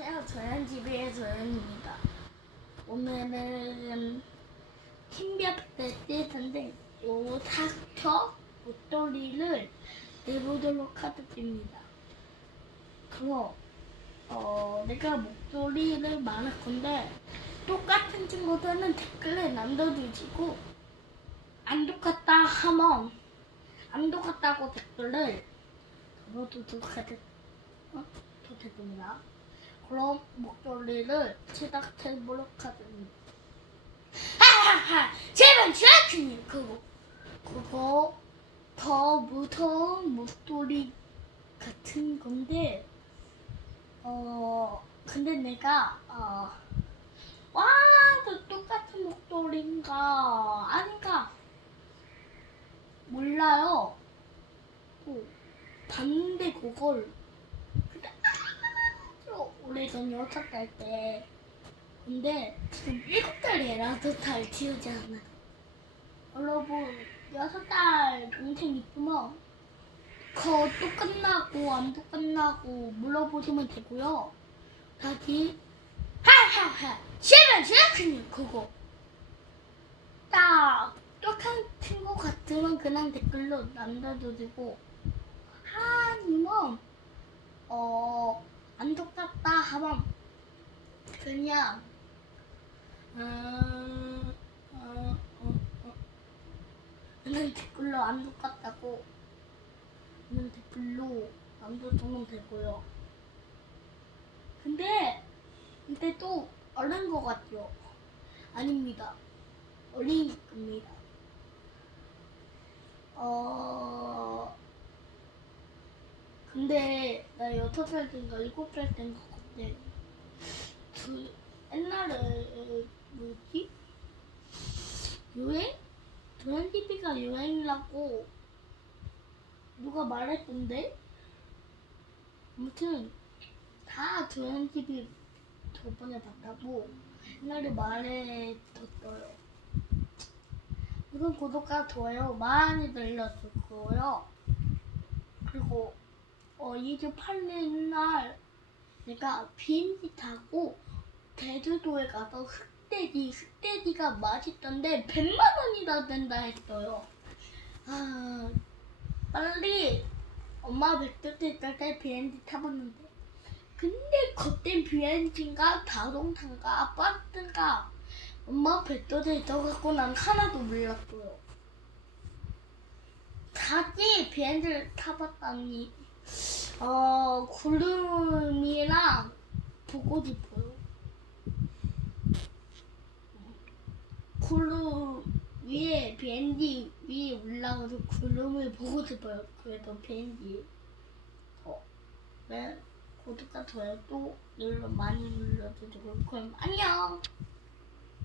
안녕하세요. 조연TV의 조연입니다. 오늘은 팀비아프트 때 텐데 요 닥터 목도리를 내보도록 하겠습니다. 그럼 어 내가 목도리를 말할 건데 똑같은 친구들은 댓글에 남겨주시고 안 똑같다 하면 안 똑같다고 댓글을 넣어두도록 하겠 어? 좋겠습니다. 그럼 목소리를 시작해보도록 하겠습니다. 하하하! 제발 주아트님 그거 그거 더 무서운 목소리 같은 건데 어 근데 내가 어 완전 똑같은 목소리인가 아닌가 몰라요. 어, 봤는데 그걸 아주 오래전 여섯 살 때. 근데 지금 일곱 살이라 더살 지우지 않아. 여러분 여섯 살 동생 있으면 그것도 끝나고 안도 끝나고 물어보시면 되고요. 다시 하하하 시면 시작하니 그거 딱 똑같은 것 같으면 그냥 댓글로 남겨주시고 아니면 어, 안 하면 그냥 음, 어, 어, 어. 그냥 댓글로 안 똑같다고 그냥 댓글로 남겨주면 되고요. 근데 근데 또 어른 것 같죠? 아닙니다. 어린 겁니다. 어 근데 나 여섯 살 때인가 일곱 살 때인가 그때 그 옛날에 뭐지 유행 도현 TV가 유행이라고 누가 말했던데 아무튼 다 도현 TV 저번에 봤다고 옛날에 말해뒀어요. 우선 구독과 좋아요 많이 눌러주고요. 그리고 어, 2주 8일 날 내가 비행기 타고 제주도에 가서 흑돼지, 흑돼지가 맛있던데 100만 원이나 된다 했어요. 아, 빨리 엄마 백두대 있을 때 비행기 타봤는데 근데 그때 비행기인가 자동차인가 버스인가 엄마 백두대 있어갖고 난 하나도 몰랐어요. 다시 비행기를 타봤더니 어, 구름이랑 보고 싶어요. 구름 위에 비행기 위에 올라가서 구름을 보고 싶어요. 그래서 비행기. 어, 네. 구독과 좋아요 또 눌러 많이 눌러주시고 그럼 안녕.